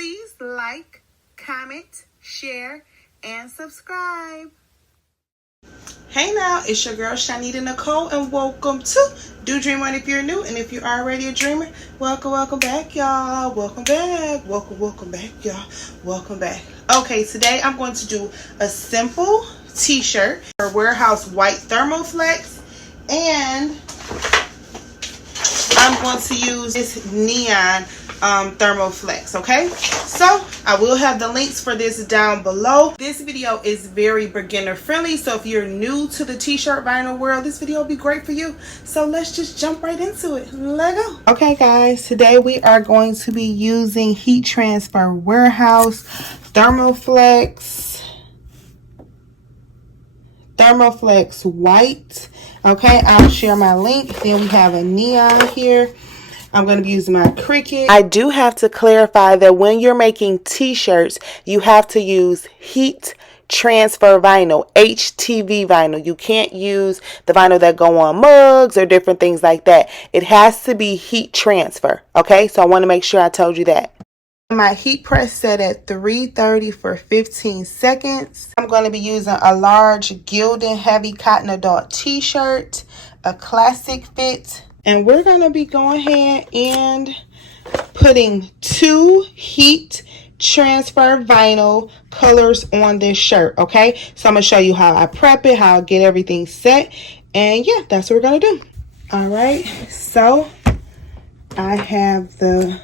please like, comment, share, and subscribe. Hey now, it's your girl ChonitaNicole, and welcome to Do Dream On if you're new, and if you're already a dreamer, welcome back, y'all. Welcome back, welcome back, y'all. Welcome back. Okay, today I'm going to do a simple t-shirt for warehouse white thermoflex, and I'm going to use this neon thermoflex. Okay, so I will have the links for this down below. This video is very beginner friendly, so if you're new to the t-shirt vinyl world, this video will be great for you. So let's just jump right into it. Let's go. Okay guys, today we are going to be using heat transfer warehouse thermoflex white. Okay, I'll share my link. Then we have a neon here. I'm going to be using my Cricut. I do have to clarify that when you're making t-shirts, you have to use heat transfer vinyl, HTV vinyl. You can't use the vinyl that go on mugs or different things like that. It has to be heat transfer. Okay, so I want to make sure I told you that. My heat press set at 330 for 15 seconds. I'm going to be using a large Gildan heavy cotton adult t-shirt, a classic fit. And we're going to be going ahead and putting 2 heat transfer vinyl colors on this shirt. Okay, so I'm going to show you how I prep it, how I get everything set. And yeah, that's what we're going to do. All right, so I have the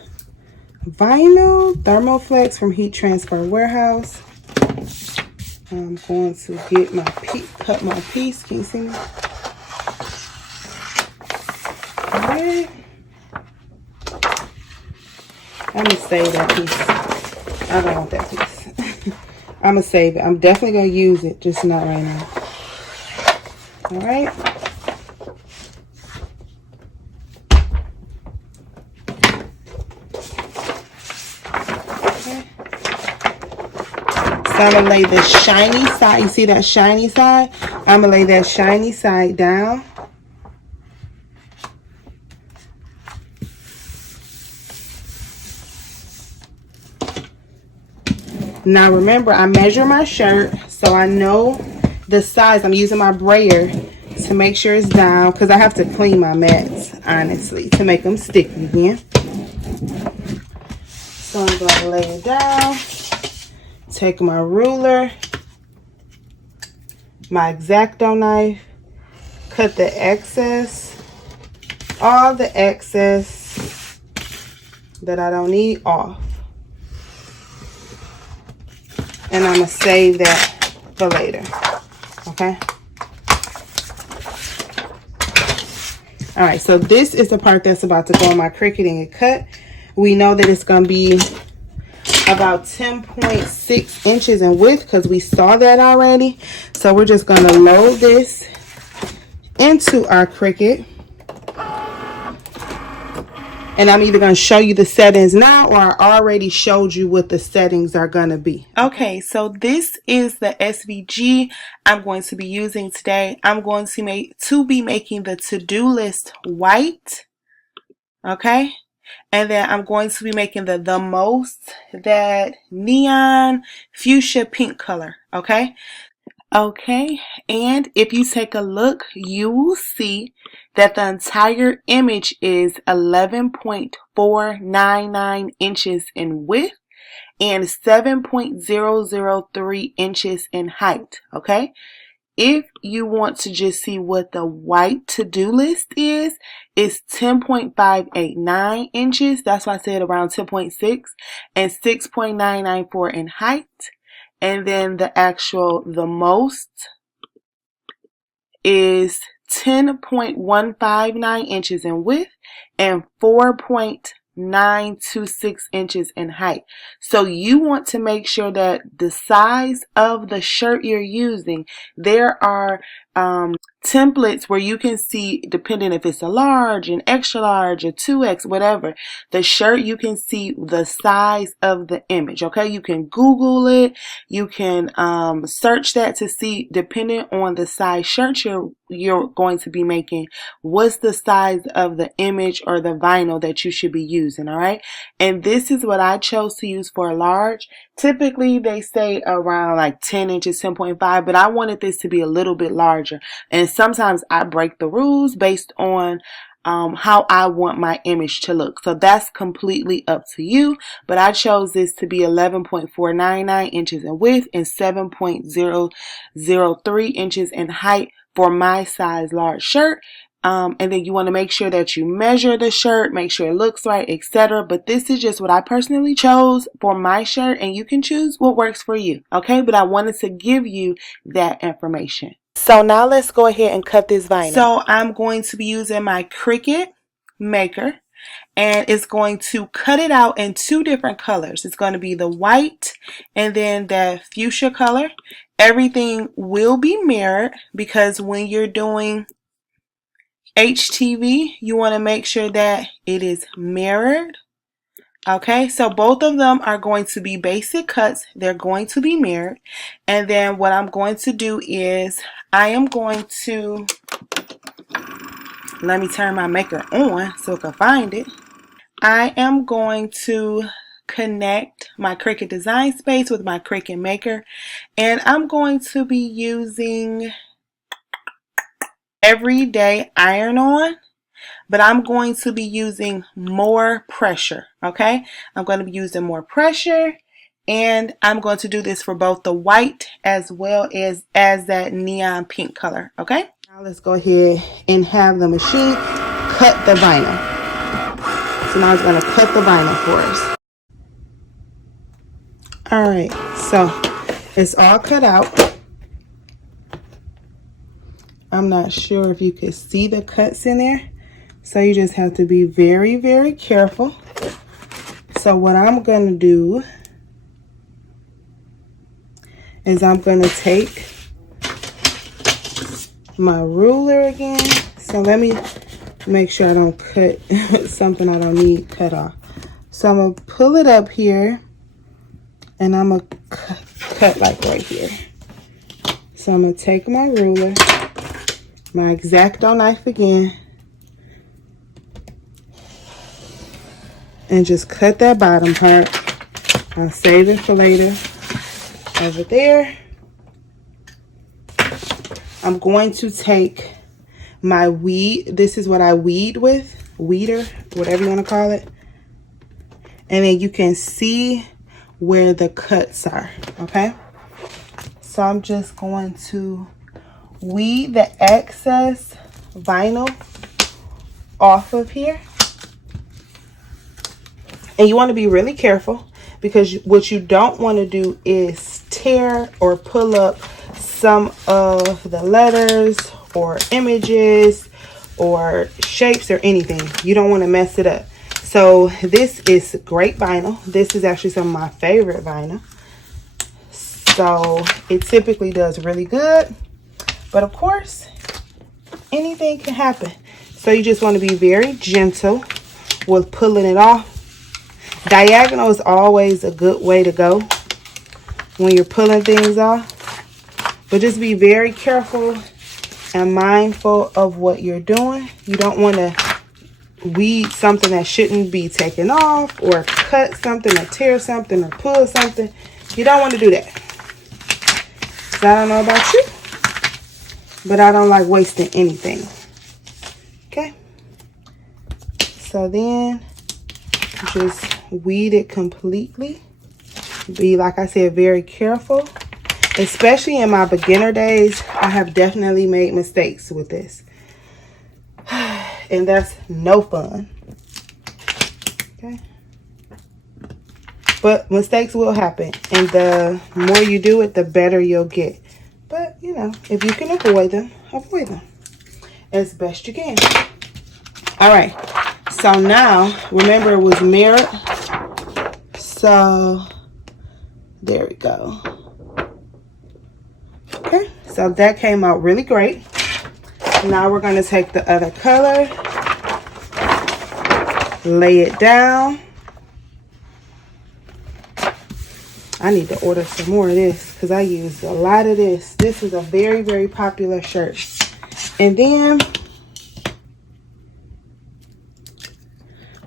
vinyl thermoflex from Heat Transfer Warehouse. I'm going to get my cut my piece. Can you see me? Alright. I'm gonna save that piece. I don't want that piece. I'm gonna save it. I'm definitely gonna use it, just not right now. Alright. So I'm gonna lay the shiny side. You see that shiny side? I'm gonna lay that shiny side down. Now remember, I measure my shirt, so I know the size. I'm using my brayer to make sure it's down, because I have to clean my mats, honestly, to make them sticky again. So I'm going to lay it down, take my ruler, my X-Acto knife, cut the excess, all the excess that I don't need off. And I'm going to save that for later. Okay. All right. So this is the part that's about to go on my Cricut and get cut. We know that it's going to be about 10.6 inches in width because we saw that already. So we're just going to load this into our Cricut. And I'm either going to show you the settings now, or I already showed you what the settings are going to be. Okay, so this is the SVG I'm going to be using today. I'm going to be making the to-do list white. Okay. And then I'm going to be making the most, that neon fuchsia pink color. Okay. Okay, and if you take a look, you will see that the entire image is 11.499 inches in width and 7.003 inches in height. Okay, if you want to just see what the white to-do list is, it's 10.589 inches. That's why I said around 10.6, and 6.994 in height. And then the most is 10.159 inches in width and 4.926 inches in height. So you want to make sure that the size of the shirt you're using, there are templates where you can see, depending if it's a large, an extra large, a 2X, whatever, the shirt, you can see the size of the image. Okay, you can Google it, you can search that to see, depending on the size shirt you're going to be making, what's the size of the image or the vinyl that you should be using. All right, and this is what I chose to use for a large. Typically they say around like 10 inches, 10.5, but I wanted this to be a little bit larger. And sometimes I break the rules based on how I want my image to look. So that's completely up to you. But I chose this to be 11.499 inches in width and 7.003 inches in height for my size large shirt. And then you want to make sure that you measure the shirt, make sure it looks right, etc. But this is just what I personally chose for my shirt, and you can choose what works for you. Okay, but I wanted to give you that information. So now let's go ahead and cut this vinyl. So I'm going to be using my Cricut maker, and it's going to cut it out in two different colors. It's going to be the white and then the fuchsia color. Everything will be mirrored because when you're doing HTV, you want to make sure that it is mirrored. Okay, so both of them are going to be basic cuts. They're going to be mirrored. And then what I'm going to do is I am going to, let me turn my maker on so I can find it. I am going to connect my Cricut Design Space with my Cricut Maker, and I'm going to be using Everyday Iron On, but I'm going to be using more pressure. Okay, I'm going to be using more pressure, and I'm going to do this for both the white as well as that neon pink color. Okay, now let's go ahead and have the machine cut the vinyl. So now it's going to cut the vinyl for us. Alright, so it's all cut out. I'm not sure if you could see the cuts in there. So you just have to be very, very careful. So what I'm going to do is I'm going to take my ruler again. So let me make sure I don't cut something I don't need cut off. So I'm going to pull it up here, and I'm going to cut like right here. So I'm going to take my ruler, my X-Acto knife again, and just cut that bottom part. I'll save it for later. Over there, I'm going to take my weed. This is what I weed with, weeder, whatever you want to call it. And then you can see where the cuts are, okay? So I'm just going to weed the excess vinyl off of here. And you want to be really careful, because what you don't want to do is tear or pull up some of the letters or images or shapes or anything. You don't want to mess it up. So this is great vinyl. This is actually some of my favorite vinyl. So it typically does really good. But of course, anything can happen. So you just want to be very gentle with pulling it off. Diagonal is always a good way to go when you're pulling things off. But just be very careful and mindful of what you're doing. You don't want to weed something that shouldn't be taken off, or cut something, or tear something, or pull something. You don't want to do that. So I don't know about you, but I don't like wasting anything. Okay? So then just weed it completely. Be, like I said, very careful. Especially in my beginner days, I have definitely made mistakes with this. And that's no fun. Okay? But mistakes will happen. And the more you do it, the better you'll get. But, you know, if you can avoid them as best you can. Alright. So now, remember it was mirrored. So, there we go. Okay, So that came out really great. Now we're going to take the other color, lay it down. I need to order some more of this because I used a lot of this. This is a very, very popular shirt. And then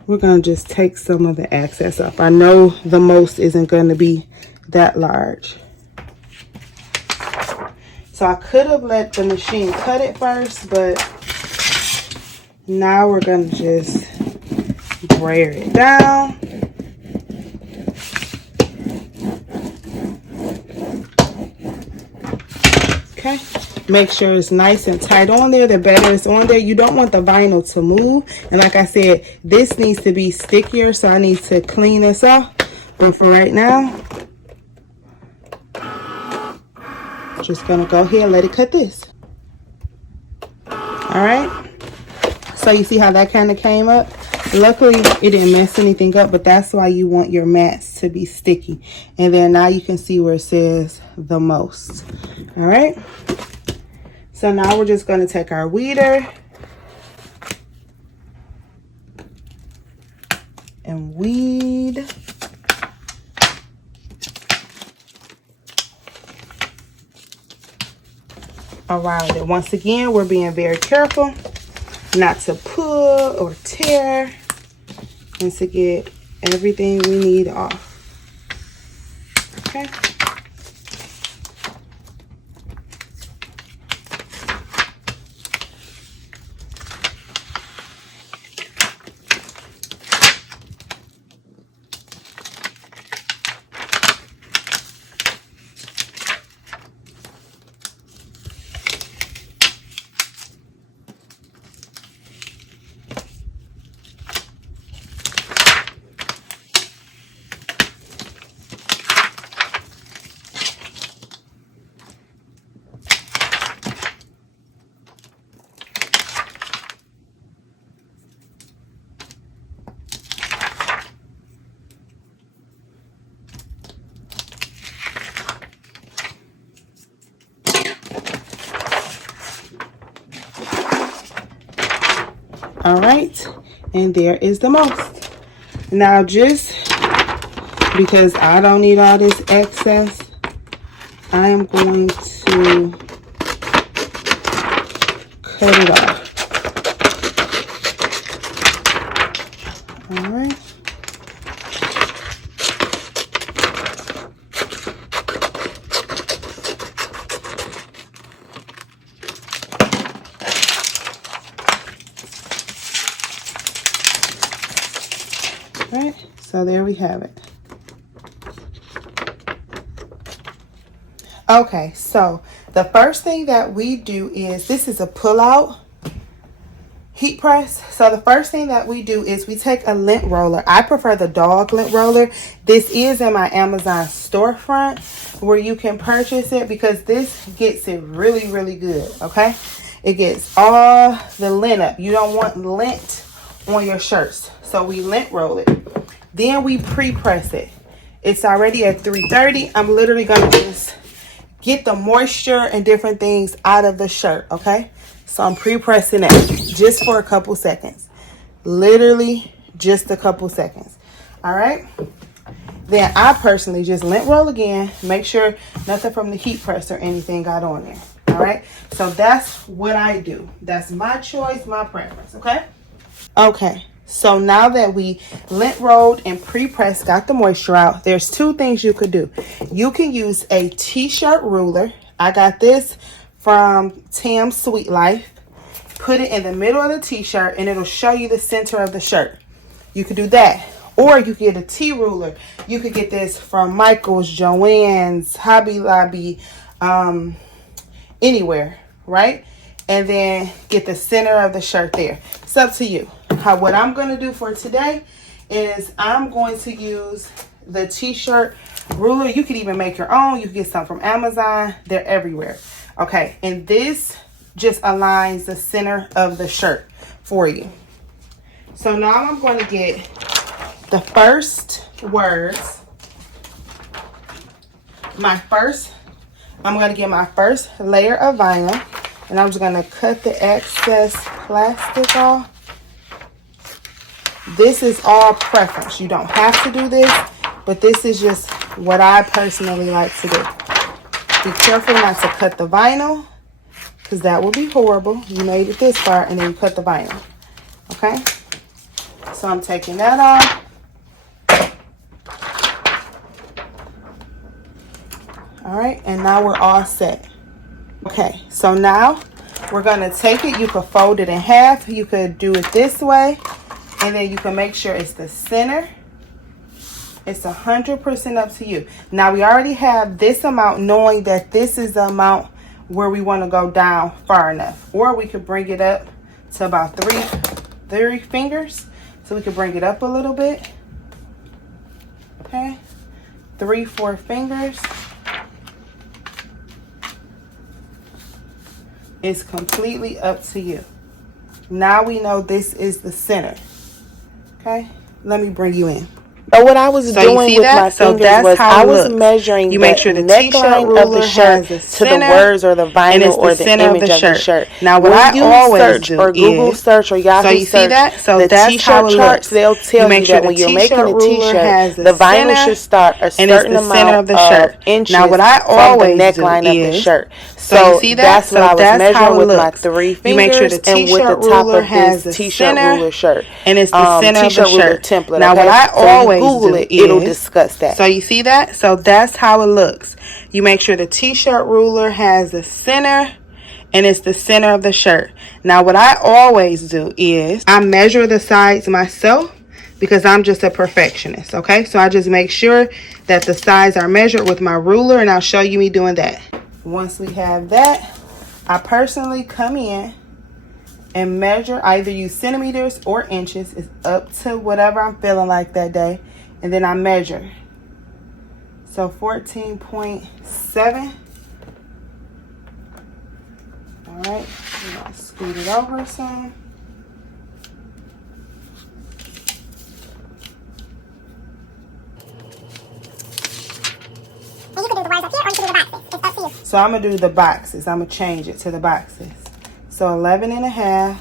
we're going to just take some of the excess up. I know the most isn't going to be that large. So I could have let the machine cut it first, but now we're going to just braid it down. Okay, make sure it's nice and tight on there. The better it's on there. You don't want the vinyl to move. And like I said, this needs to be stickier, so I need to clean this off. But for right now, just gonna go ahead and let it cut this. All right, so you see how that kind of came up. Luckily it didn't mess anything up, but that's why you want your mats to be sticky. And then now you can see where it says the most. All right, so now we're just going to take our weeder and weed around it. Once again, we're being very careful not to pull or tear and to get everything we need off. Okay. All right, and there is the most. Now, just because I don't need all this excess, I am going to cut it off. All right. Right, so there we have it. Okay, so the first thing that we do is, this is a pull-out heat press. So the first thing that we do is we take a lint roller. I prefer the dog lint roller. This is in my Amazon storefront where you can purchase it, because this gets it really, really good, okay? It gets all the lint up. You don't want lint on your shirts. So we lint roll it. Then we pre-press it. It's already at 330. I'm literally going to just get the moisture and different things out of the shirt, okay? So I'm pre-pressing it just for a couple seconds. Literally just a couple seconds. All right? Then I personally just lint roll again. Make sure nothing from the heat press or anything got on there. All right? So that's what I do. That's my choice, my preference, okay? Okay. So now that we lint rolled and pre-pressed, got the moisture out, there's two things you could do. You can use a t-shirt ruler. I got this from Tam's Sweet Life. Put it in the middle of the t-shirt and it'll show you the center of the shirt. You could do that. Or you could get a T-ruler. You could get this from Michael's, Joann's, Hobby Lobby, anywhere, right? And then get the center of the shirt there. It's up to you. What I'm going to do for today is I'm going to use the t-shirt ruler. You can even make your own. You can get some from Amazon. They're everywhere. Okay, and this just aligns the center of the shirt for you. So now I'm going to get the first words. My first I'm going to get my first layer of vinyl, and I'm just going to cut the excess plastic off. This is all preference. You don't have to do this, but this is just what I personally like to do. Be careful not to cut the vinyl, because that will be horrible. You made it this far, and then you cut the vinyl. Okay? So I'm taking that off. Alright, and now we're all set. Okay, so now we're going to take it. You could fold it in half. You could do it this way. And then you can make sure it's the center. It's 100% up to you. Now we already have this amount, knowing that this is the amount where we want to go down far enough. Or we could bring it up to about three fingers. So we could bring it up a little bit. Okay. 3-4 fingers. It's completely up to you. Now we know this is the center. Okay, let me bring you in. So what I was doing with my fingers was I was measuring the neckline of the shirt to the words or the vinyl or the image of the shirt. Now what I always search or Google search or Yahoo search the T-shirt charts, they'll tell you that when you're making a T-shirt, the vinyl should start a certain amount of inches from the neckline of the shirt. So that's what I was measuring with my 3 fingers and with the top of this T-shirt ruler shirt. And it's the center of the shirt template. Now what I always Google it, it'll discuss that. So you see that? So that's how it looks. You make sure the T-shirt ruler has the center, and it's the center of the shirt. Now what I always do is I measure the sides myself, because I'm just a perfectionist. Okay, so I just make sure that the sides are measured with my ruler, and I'll show you me doing that. Once we have that, I personally come in and measure, either use centimeters or inches. It's up to whatever I'm feeling like that day. And then I measure. So 14.7. All right, I'm gonna scoot it over some. And you can do the words up here, or you can do the boxes. It's up to you. So I'm gonna do the boxes. I'm gonna change it to the boxes. So 11.5.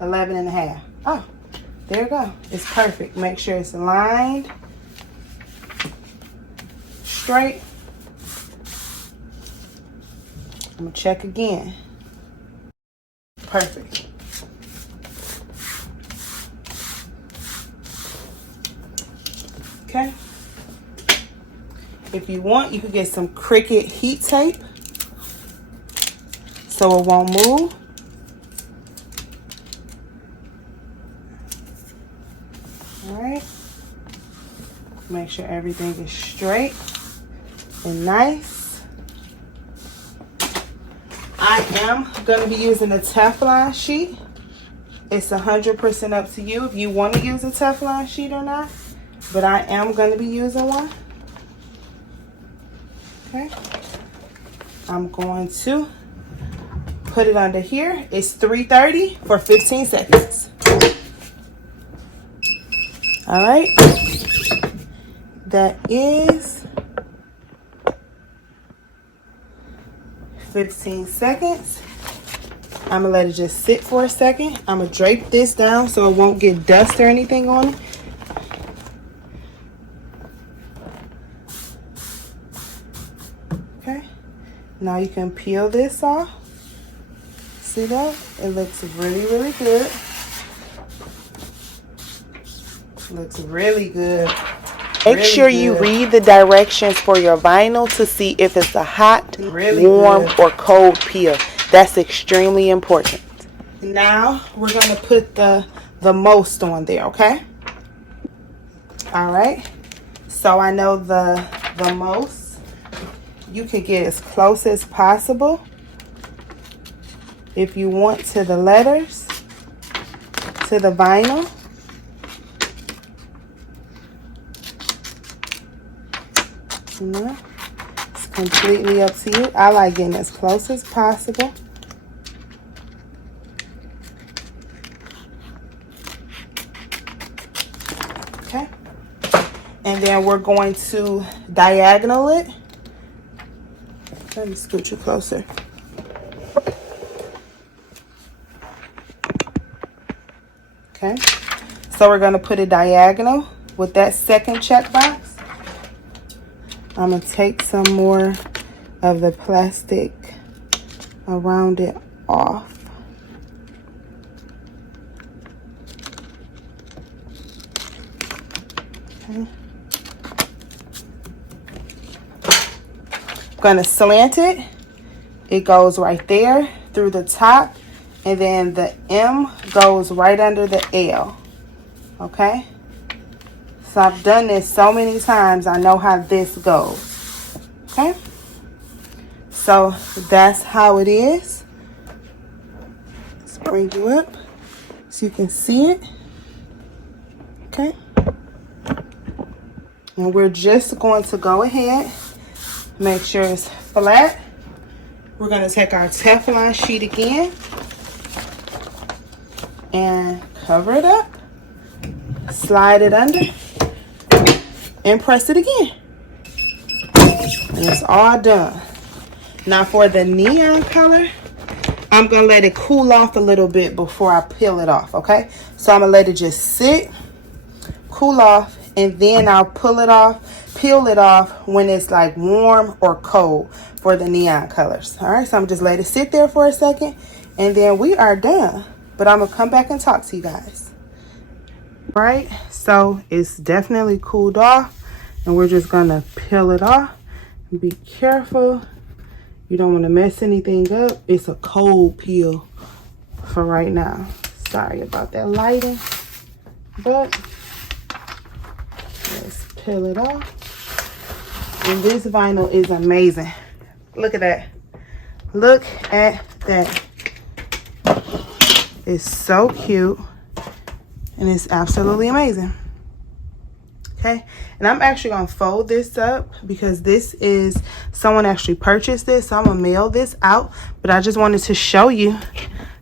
11.5. Oh, there you go. It's perfect. Make sure it's aligned, straight. I'm gonna check again. Perfect. Okay. If you want, you could get some Cricut heat tape so it won't move. All right. Make sure everything is straight and nice. I am going to be using a Teflon sheet. It's 100% up to you if you want to use a Teflon sheet or not, but I am going to be using one. Okay. I'm going to put it under here. It's 330 for 15 seconds. All right. That is 15 seconds. I'm gonna let it just sit for a second. I'm gonna drape this down so it won't get dust or anything on it. Okay. Now you can peel this off. See that? It looks really, really good. Looks really good. Make sure you read the directions for your vinyl to see if it's a hot, warm, or cold peel. That's extremely important. Now we're gonna put the most on there, okay? All right. So I know the most you can get as close as possible if you want to the letters, to the vinyl. No, it's completely up to you. I like getting as close as possible. Okay. And then we're going to diagonal it Let me scoot you closer. Okay, so we're gonna put a diagonal with that second checkbox. I'm gonna take some more of the plastic around it off. Okay. Gonna slant it. It goes right there through the top, and then the M goes right under the L. Okay, so I've done this so many times, I know how this goes. Okay, so that's how it is. Let's bring you up so you can see it. Okay, and we're just going to go ahead, make sure it's flat. We're going to take our Teflon sheet again and cover it up, slide it under, and press it again. And it's all done. Now for the neon color, I'm going to let it cool off a little bit before I peel it off, okay? So I'm going to let it just sit, cool off, and then I'll peel it off when it's like warm or cold for the neon colors. All right, so I'm just let it sit there for a second, and then we are done. But I'm going to come back and talk to you guys. All right, so it's definitely cooled off, and we're just going to peel it off. Be careful. You don't want to mess anything up. It's a cold peel for right now. Sorry about that lighting, but let's peel it off. And this vinyl is amazing. Look at that. Look at that. It's so cute, and it's absolutely amazing. Okay, and I'm actually gonna fold this up because this is, someone actually purchased this, so I'm gonna mail this out. But I just wanted to show you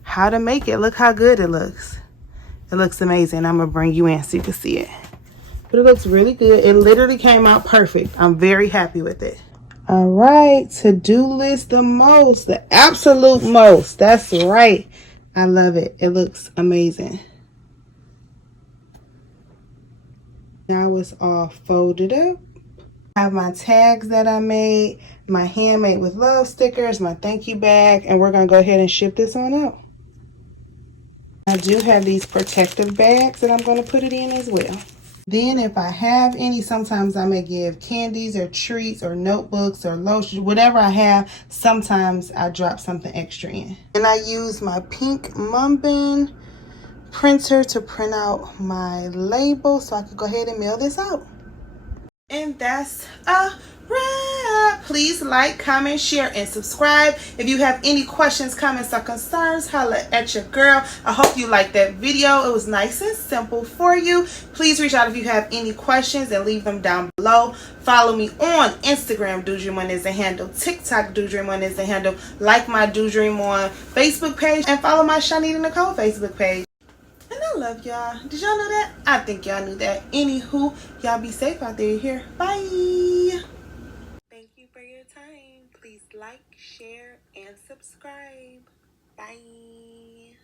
how to make it. Look how good it looks. It looks amazing. I'm gonna bring you in so you can see it. But it looks really good. It literally came out perfect. I'm very happy with it. All right, to-do list the most, the absolute most. That's right. I love it. It looks amazing. Now it's all folded up. I have my tags that I made, my handmade with love stickers, my thank you bag, and we're gonna go ahead and ship this on out. I do have these protective bags that I'm gonna put it in as well. Then if I have any, sometimes I may give candies or treats or notebooks or lotion, whatever I have. Sometimes I drop something extra in. And I use my pink Mumbin printer to print out my label so I could go ahead and mail this out. And that's a wrap. Please like, comment, share, and subscribe. If you have any questions, comments, or concerns, holla at your girl. I hope you liked that video. It was nice and simple for you. Please reach out if you have any questions and leave them down below. Follow me on Instagram, Do Dream On is the handle. TikTok, Do Dream On is the handle. Like my Do Dream On Facebook page and follow my ChonitaNicole Facebook page. And I love y'all. Did y'all know that? I think y'all knew that. Anywho, y'all be safe out there here. Bye. Thank you for your time. Please like, share, and subscribe. Bye.